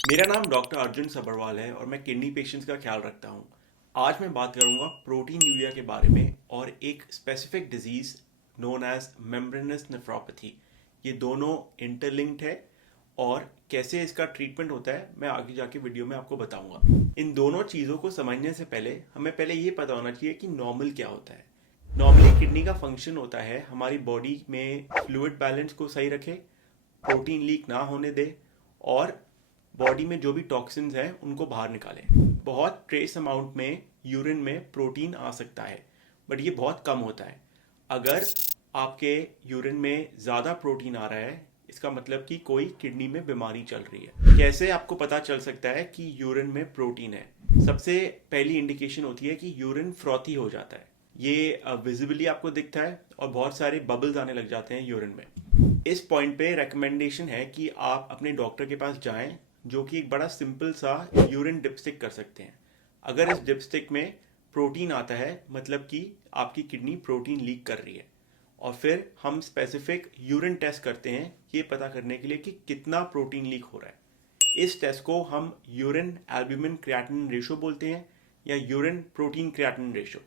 मेरा नाम डॉक्टर अर्जुन सबरवाल है और मैं किडनी पेशेंट्स का ख्याल रखता हूँ। आज मैं बात करूँगा प्रोटीन यूरिया के बारे में और एक specific disease known as membranous nephropathy. ये दोनों इंटरलिंक्ड है और कैसे इसका ट्रीटमेंट होता है मैं आगे जाके वीडियो में आपको बताऊंगा। इन दोनों चीज़ों को समझने से पहले हमें पहले ये पता होना चाहिए कि नॉर्मल क्या होता है। नॉर्मली किडनी का फंक्शन होता है हमारी बॉडी में फ्लूइड बैलेंस को सही रखे, प्रोटीन लीक ना होने दे और बॉडी में जो भी टॉक्सिन्स हैं उनको बाहर निकालें। बहुत ट्रेस अमाउंट में यूरिन में प्रोटीन आ सकता है बट ये बहुत कम होता है। अगर आपके यूरिन में ज़्यादा प्रोटीन आ रहा है इसका मतलब कि कोई किडनी में बीमारी चल रही है। कैसे आपको पता चल सकता है कि यूरिन में प्रोटीन है? सबसे पहली इंडिकेशन होती है कि यूरिन फ्रॉथी हो जाता है। ये विजिबली आपको दिखता है और बहुत सारे बबल्स आने लग जाते हैं यूरिन में। इस पॉइंट पे रिकमेंडेशन है कि आप अपने डॉक्टर के पास जाएं जो कि एक बड़ा सिंपल सा यूरिन डिपस्टिक कर सकते हैं। अगर इस डिपस्टिक में प्रोटीन आता है मतलब कि आपकी किडनी प्रोटीन लीक कर रही है और फिर हम स्पेसिफिक यूरिन टेस्ट करते हैं ये पता करने के लिए कि कितना प्रोटीन लीक हो रहा है। इस टेस्ट को हम यूरिन एल्ब्यूमिन क्रिएटिनिन रेशो बोलते हैं या यूरिन प्रोटीन क्रिएटिनिन रेशो।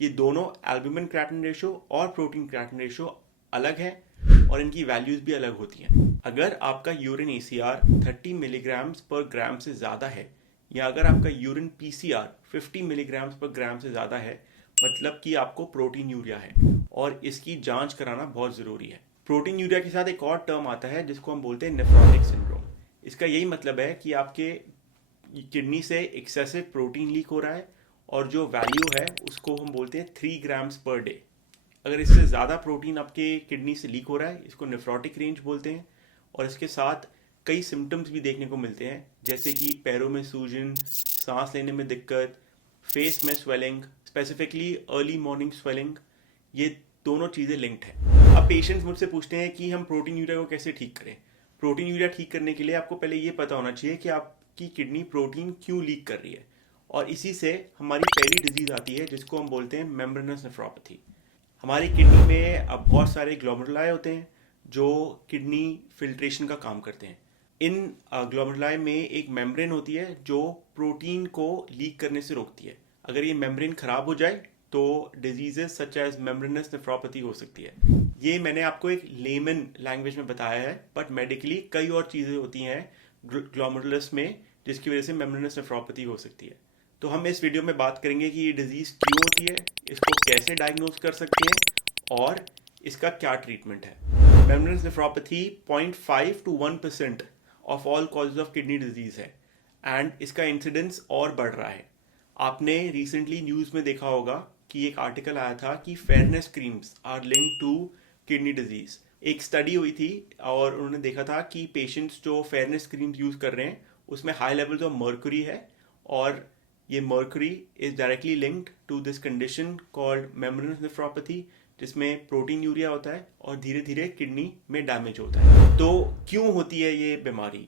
ये दोनों एल्ब्यूमिन क्रिएटिनिन रेशो और प्रोटीन क्रिएटिनिन रेशो अलग है और इनकी वैल्यूज भी अलग होती हैं। अगर आपका यूरिन एसीआर 30 मिलीग्राम्स पर ग्राम से ज़्यादा है या अगर आपका यूरिन पीसीआर 50 मिलीग्राम्स पर ग्राम से ज़्यादा है मतलब कि आपको प्रोटीन यूरिया है और इसकी जांच कराना बहुत ज़रूरी है। प्रोटीन यूरिया के साथ एक और टर्म आता है जिसको हम बोलते हैं नेफ्रोटिक सिंड्रोम। इसका यही मतलब है कि आपके किडनी से एक्सेसिव प्रोटीन लीक हो रहा है और जो वैल्यू है उसको हम बोलते हैं 3 ग्राम्स पर डे। अगर इससे ज़्यादा प्रोटीन आपके किडनी से लीक हो रहा है इसको नेफ्रोटिक रेंज बोलते हैं और इसके साथ कई सिम्टम्स भी देखने को मिलते हैं जैसे कि पैरों में सूजन, सांस लेने में दिक्कत, फेस में swelling, specifically early morning swelling. ये दोनों चीज़ें लिंक्ड हैं। अब पेशेंट्स मुझसे पूछते हैं कि हम प्रोटीन यूरिया को कैसे ठीक करें। प्रोटीन यूरिया ठीक करने के लिए आपको पहले ये पता होना चाहिए कि आपकी किडनी प्रोटीन क्यों लीक कर रही है और इसी से हमारी पहली डिजीज़ आती है जिसको हम बोलते हैं मेम्ब्रेनस नेफ्रोपैथी। हमारी किडनी में अब बहुत सारे ग्लोमेरुलाई होते हैं जो किडनी फिल्ट्रेशन का काम करते हैं। इन ग्लोमेरुलाई में एक मेम्ब्रेन होती है जो प्रोटीन को लीक करने से रोकती है। अगर ये मेम्ब्रेन खराब हो जाए तो diseases such as membranous nephropathy हो सकती है। ये मैंने आपको एक लेमन लैंग्वेज में बताया है बट मेडिकली कई और चीज़ें होती हैं ग्लोमेरुलस में जिसकी वजह से मेम्ब्रेनस नेफ्रोपैथी हो सकती है। तो हम इस वीडियो में बात करेंगे कि ये डिजीज़ क्यों होती है, इसको कैसे डायग्नोज कर सकते हैं और इसका क्या ट्रीटमेंट है। Membranous nephropathy 0.5 to 1% of all causes of kidney disease है एंड इसका इंसिडेंस और बढ़ रहा है। आपने रिसेंटली न्यूज़ में देखा होगा कि एक आर्टिकल आया था कि fairness creams are linked to kidney disease. एक स्टडी हुई थी और उन्होंने देखा था कि पेशेंट्स जो फेयरनेस क्रीम्स यूज़ कर रहे हैं उसमें हाई लेवल्स ऑफ मर्क्यूरी है और ये mercury is directly linked to this condition called membranous nephropathy जिसमें प्रोटीन यूरिया होता है और धीरे धीरे किडनी में डैमेज होता है। तो क्यों होती है ये बीमारी?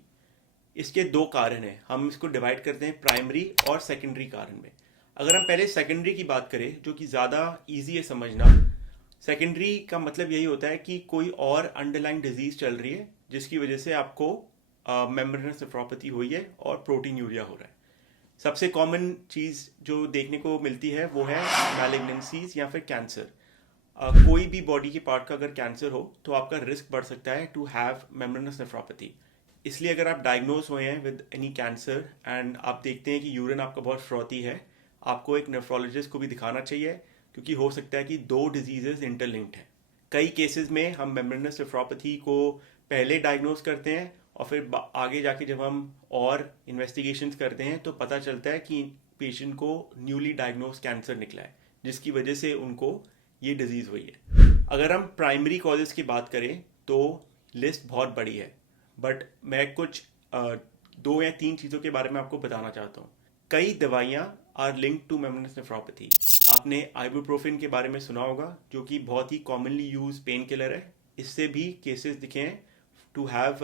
इसके दो कारण हैं। हम इसको डिवाइड करते हैं प्राइमरी और सेकेंडरी कारण में। अगर हम पहले सेकेंडरी की बात करें जो कि ज़्यादा ईजी है समझना, सेकेंडरी का मतलब यही होता है कि कोई और अंडरलाइंग डिजीज चल रही है जिसकी वजह से आपको मेम्ब्रेनस नेफ्रोपैथी हुई है और प्रोटीन यूरिया हो रहा है। सबसे कॉमन चीज़ जो देखने को मिलती है वो है मैलिग्नेंसीज या फिर कैंसर। कोई भी बॉडी के पार्ट का अगर कैंसर हो तो आपका रिस्क बढ़ सकता है टू हैव मेम्ब्रेनस नेफ्रोपैथी। इसलिए अगर आप डायग्नोज हुए हैं विद एनी कैंसर एंड आप देखते हैं कि यूरिन आपका बहुत फ्रॉथी है, आपको एक नेफ्रोलॉजिस्ट को भी दिखाना चाहिए क्योंकि हो सकता है कि दो डिजीजेस इंटरलिंक्ड हैं। कई केसेस में हम मेम्ब्रेनस नेफ्रोपैथी को पहले डायग्नोज करते हैं और फिर आगे जाके जब हम और इन्वेस्टिगेशंस करते हैं तो पता चलता है कि पेशेंट को न्यूली डायग्नोज कैंसर निकला है जिसकी वजह से उनको ये डिजीज़ हुई है। अगर हम प्राइमरी कॉजेज़ की बात करें तो लिस्ट बहुत बड़ी है बट मैं कुछ 2 या 3 चीज़ों के बारे में आपको बताना चाहता हूँ। कई दवाइयाँ are link to membranous nephropathy. आपने आइबुप्रोफेन के बारे में सुना होगा जो कि बहुत ही कॉमनली यूज पेन किलर है। इससे भी केसेस दिखे हैं टू हैव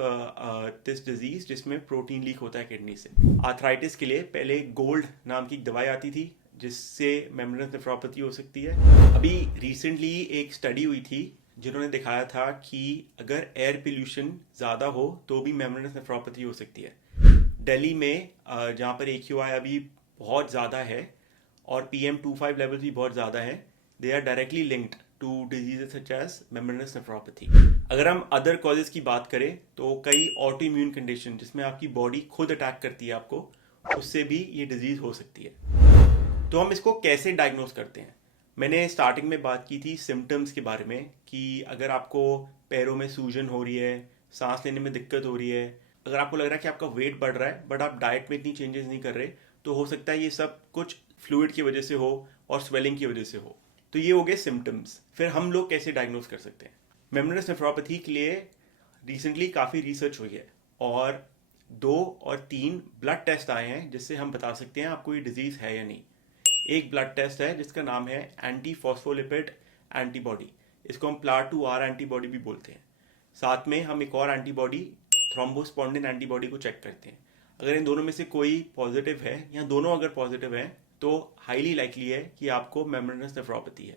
दिस डिजीज जिसमें प्रोटीन लीक होता है किडनी से। आर्थराइटिस के लिए पहले गोल्ड नाम की दवाई आती थी जिससे मेम्ब्रेनस नेफ्रोपैथी हो सकती है। अभी रिसेंटली एक स्टडी हुई थी जिन्होंने दिखाया था कि अगर एयर पोल्यूशन ज़्यादा हो तो भी मेम्ब्रेनस नेफ्रोपैथी हो सकती है। दिल्ली में जहाँ पर AQI अभी बहुत ज़्यादा है और PM2.5 लेवल भी बहुत ज़्यादा है, they are directly linked to diseases such as membranous nephropathy. अगर हम अदर कॉजेज़ की बात करें तो कई ऑटो इम्यून कंडीशन जिसमें आपकी बॉडी खुद अटैक करती है आपको, उससे भी ये डिजीज़ हो सकती है। तो हम इसको कैसे डायग्नोस करते हैं? मैंने स्टार्टिंग में बात की थी सिम्टम्स के बारे में कि अगर आपको पैरों में सूजन हो रही है, सांस लेने में दिक्कत हो रही है, अगर आपको लग रहा है कि आपका वेट बढ़ रहा है बट आप डाइट में इतनी चेंजेस नहीं कर रहे, तो हो सकता है ये सब कुछ फ्लूइड की वजह से हो और स्वेलिंग की वजह से हो। तो ये हो गए सिम्टम्स। फिर हम लोग कैसे डायग्नोस कर सकते हैं? मेम्ब्रेनस नेफ्रोपैथी के लिए रिसेंटली काफ़ी रिसर्च हुई है और 2 और 3 ब्लड टेस्ट आए हैं जिससे हम बता सकते हैं आपको ये डिजीज़ है या नहीं। एक ब्लड टेस्ट है जिसका नाम है एंटी फॉस्फोलिपिड एंटीबॉडी, इसको हम प्लार2R एंटीबॉडी भी बोलते हैं। साथ में हम एक और एंटीबॉडी थ्रोम्बोस्पोंडिन एंटीबॉडी को चेक करते हैं। अगर इन दोनों में से कोई पॉजिटिव है या दोनों अगर पॉजिटिव हैं तो हाईली लाइकली है कि आपको मेम्ब्रेनस नेफ्रोपैथी है।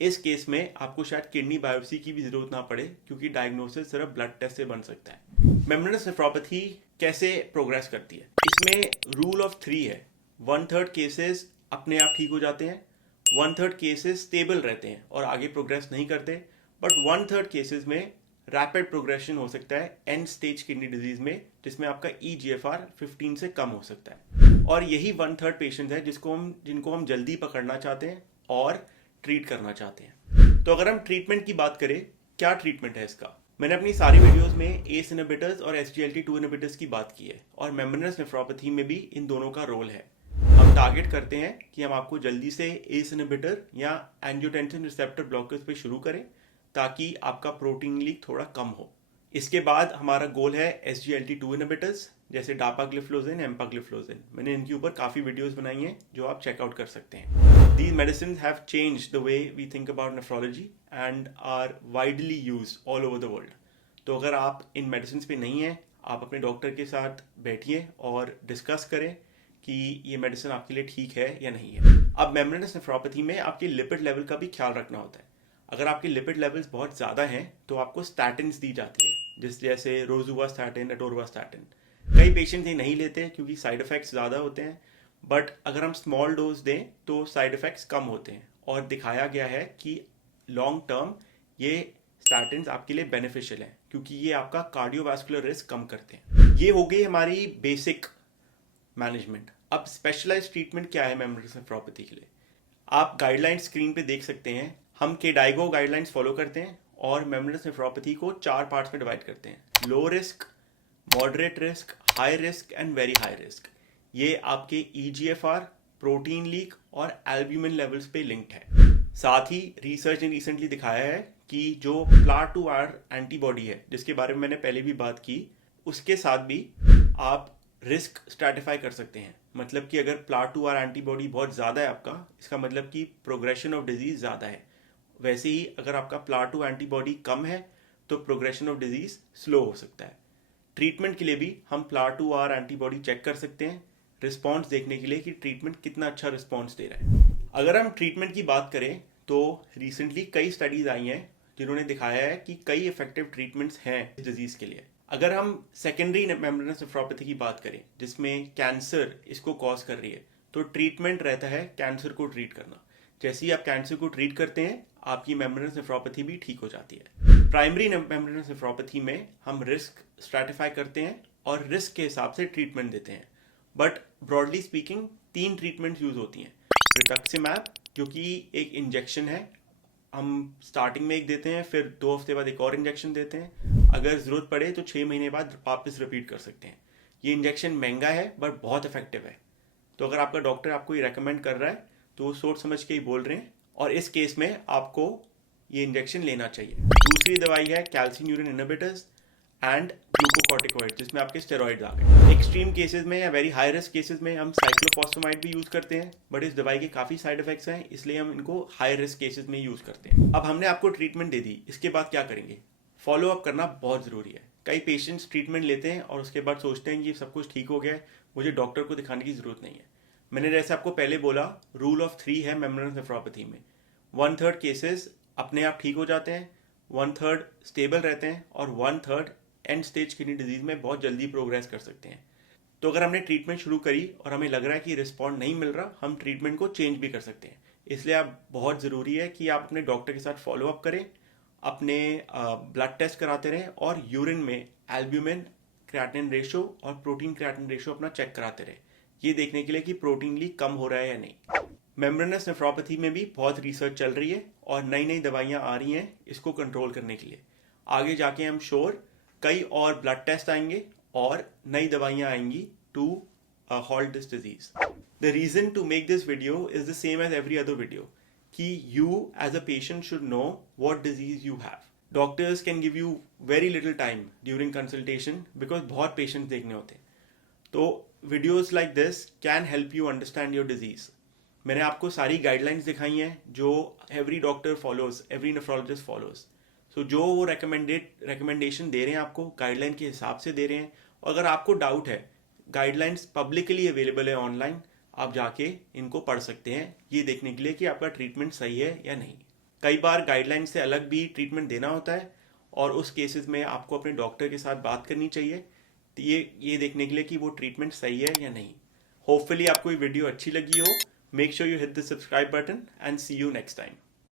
इस केस में आपको शायद किडनी बायोप्सी की भी जरूरत ना पड़े क्योंकि डायग्नोसिस सिर्फ ब्लड टेस्ट से बन सकता है। मेम्ब्रेनस नेफ्रोपैथी कैसे प्रोग्रेस करती है? इसमें रूल ऑफ 3 है। 1/3 केसेस अपने आप ठीक हो जाते हैं, 1/3 केसेस स्टेबल रहते हैं और आगे प्रोग्रेस नहीं करते, बट 1/3 केसेस में रैपिड प्रोग्रेशन हो सकता है एंड स्टेज किडनी डिजीज में, जिसमें आपका EGFR 15 से कम हो सकता है। और यही 1/3 पेशेंट है जिनको हम जल्दी पकड़ना चाहते हैं और ट्रीट करना चाहते हैं। तो अगर हम ट्रीटमेंट की बात करें, क्या ट्रीटमेंट है इसका? मैंने अपनी सारी वीडियोस में ACE इनहिबिटर्स और SGLT2 इनहिबिटर्स की बात की है और मेम्ब्रेनस नेफ्रोपैथी में भी इन दोनों का रोल है। हम टारगेट करते हैं कि हम आपको जल्दी से ACE इनहिबिटर या एंजियोटेंसिन रिसेप्टर ब्लॉकर्स पे शुरू करें ताकि आपका प्रोटीन लीक थोड़ा कम हो। इसके बाद हमारा गोल है SGLT2 इनहिबिटर्स जैसे डापाग्लिफ्लोजिन, एम्पाग्लिफ्लोजिन। मैंने इनके ऊपर काफ़ी वीडियोस बनाई हैं जो आप चेकआउट कर सकते हैं। These medicines have changed the way we think about nephrology and are widely used all over the world. तो अगर आप इन मेडिसिन पे नहीं हैं, आप अपने डॉक्टर के साथ बैठिए और डिस्कस करें कि ये मेडिसिन आपके लिए ठीक है या नहीं है। अब मेम्ब्रेनस नेफ्रोपैथी में आपके लिपिड लेवल का भी ख्याल रखना होता है। अगर आपके लिपिड लेवल्स बहुत ज़्यादा हैं तो आपको स्टैटिन्स दी जाती है, जैसे रोजुवास्टैटिन, एटोरवास्टैटिन। कई पेशेंट ये नहीं लेते क्योंकि साइड इफ़ेक्ट्स ज़्यादा होते हैं, बट अगर हम स्मॉल डोज दें तो साइड इफ़ेक्ट्स कम होते हैं और दिखाया गया है कि लॉन्ग टर्म ये स्टैटिन्स आपके लिए बेनिफिशियल हैं क्योंकि ये आपका कार्डियोवास्कुलर रिस्क कम करते हैं। ये हो गई हमारी बेसिक मैनेजमेंट। अब स्पेशलाइज्ड ट्रीटमेंट क्या है मेम्ब्रेनस नेफ्रोपैथी के लिए? आप गाइडलाइंस स्क्रीन पे देख सकते हैं। हम KDIGO गाइडलाइंस फॉलो करते हैं और मेम्ब्रेनस नेफ्रोपैथी को 4 पार्ट्स में डिवाइड करते हैं: low risk, moderate risk, high risk and very high risk. ये आपके EGFR, प्रोटीन लीक और एल्ब्यूमिन लेवल्स पे लिंक्ड है। साथ ही रिसर्च ने रिसेंटली दिखाया है कि जो प्लार2R एंटीबॉडी है जिसके बारे में मैंने पहले भी बात की, उसके साथ भी आप रिस्क स्ट्रैटिफाई कर सकते हैं। मतलब कि अगर प्लार2R एंटीबॉडी बहुत ज़्यादा है आपका, इसका मतलब कि प्रोग्रेशन ऑफ डिजीज़ ज़्यादा है। वैसे ही अगर आपका प्लार2 एंटीबॉडी कम है तो प्रोग्रेशन ऑफ डिजीज़ स्लो हो सकता है। ट्रीटमेंट के लिए भी हम प्लार2R एंटीबॉडी चेक कर सकते हैं रिस्पॉन्स देखने के लिए कि ट्रीटमेंट कितना अच्छा रिस्पॉन्स दे रहा है। अगर हम ट्रीटमेंट की बात करें तो रिसेंटली कई स्टडीज़ आई हैं जिन्होंने दिखाया है कि कई इफेक्टिव ट्रीटमेंट्स हैं इस डिजीज़ के लिए। अगर हम सेकेंडरी मेम्ब्रेनस नेफ्रोपैथी की बात करें जिसमें कैंसर इसको कॉज कर रही है, तो ट्रीटमेंट रहता है कैंसर को ट्रीट करना। जैसे ही आप कैंसर को ट्रीट करते हैं आपकी मेम्ब्रेनस नेफ्रोपैथी भी ठीक हो जाती है। प्राइमरी मेम्ब्रेनस नेफ्रोपैथी में हम रिस्क स्ट्रैटिफाई करते हैं और रिस्क के हिसाब से ट्रीटमेंट देते हैं। But broadly speaking 3 treatments use होती हैं। रिटक्सिमैब जो कि एक इंजेक्शन है, हम स्टार्टिंग में एक देते हैं, फिर 2 हफ्ते बाद एक और इंजेक्शन देते हैं। अगर ज़रूरत पड़े तो 6 महीने बाद वापस रिपीट कर सकते हैं। ये इंजेक्शन महंगा है बट बहुत इफेक्टिव है। तो अगर आपका डॉक्टर आपको ये रेकमेंड कर रहा है तो वो सोच समझ के ही बोल रहे हैं और इस केस में आपको ये इंजेक्शन लेना चाहिए। दूसरी दवाई है कैल्सिन्यूरिन इनहिबिटर्स एंड ग्लूकोकॉर्टिकॉइड जिसमें आपके स्टेरॉइड्स आ गए। एक्सट्रीम केसेस में या वेरी हाई रिस्क केसेस में हम साइक्लोफॉस्फेमाइड भी यूज़ करते हैं, बट इस दवाई के काफ़ी साइड इफेक्ट्स हैं, इसलिए हम इनको हाई रिस्क केसेस में यूज़ करते हैं। अब हमने आपको ट्रीटमेंट दे दी, इसके बाद क्या करेंगे? फॉलो अप करना बहुत ज़रूरी है। कई पेशेंट्स ट्रीटमेंट लेते हैं और उसके बाद सोचते हैं कि सब कुछ ठीक हो गया है, मुझे डॉक्टर को दिखाने की ज़रूरत नहीं है। मैंने जैसे आपको पहले बोला, रूल ऑफ 3 है मेम्ब्रेनस नेफ्रोपैथी में। 1/3 केसेस अपने आप ठीक हो जाते हैं, 1/3 स्टेबल रहते हैं और 1/3 एंड स्टेज किडनी डिजीज में बहुत जल्दी प्रोग्रेस कर सकते हैं। तो अगर हमने ट्रीटमेंट शुरू करी और हमें लग रहा है कि रिस्पॉन्ड नहीं मिल रहा, हम ट्रीटमेंट को चेंज भी कर सकते हैं। इसलिए आप बहुत ज़रूरी है कि आप अपने डॉक्टर के साथ फॉलो अप करें, अपने ब्लड टेस्ट कराते रहें और यूरिन में एल्ब्यूमिन क्रिएटिनिन रेशो और प्रोटीन क्रिएटिनिन रेशो अपना चेक कराते रहें, ये देखने के लिए कि प्रोटीन ली कम हो रहा है या नहीं। मेम्ब्रेनस नेफ्रोपैथी में भी बहुत रिसर्च चल रही है और नई नई दवाइयाँ आ रही हैं इसको कंट्रोल करने के लिए। आगे जाके हम श्योर कई और ब्लड टेस्ट आएंगे और नई दवाइयाँ आएंगी to halt this disease. The reason to make this video is the same as every other video कि you as a patient should know what disease you have. Doctors can give you very little time during consultation because बहुत patients देखने होते हैं। तो videos like this can help you understand your disease. मैंने आपको सारी guidelines दिखाई हैं जो every doctor follows, every nephrologist follows. So जो वो रिकमेंडेशन दे रहे हैं आपको गाइडलाइन के हिसाब से दे रहे हैं। और अगर आपको डाउट है, गाइडलाइंस पब्लिकली अवेलेबल है ऑनलाइन, आप जाके इनको पढ़ सकते हैं ये देखने के लिए कि आपका ट्रीटमेंट सही है या नहीं। कई बार गाइडलाइन से अलग भी ट्रीटमेंट देना होता है और उस केसेस में आपको अपने डॉक्टर के साथ बात करनी चाहिए तो ये देखने के लिए कि वो ट्रीटमेंट सही है या नहीं। होपफुली आपको ये वीडियो अच्छी लगी हो। Make sure you hit the subscribe button and see you next time.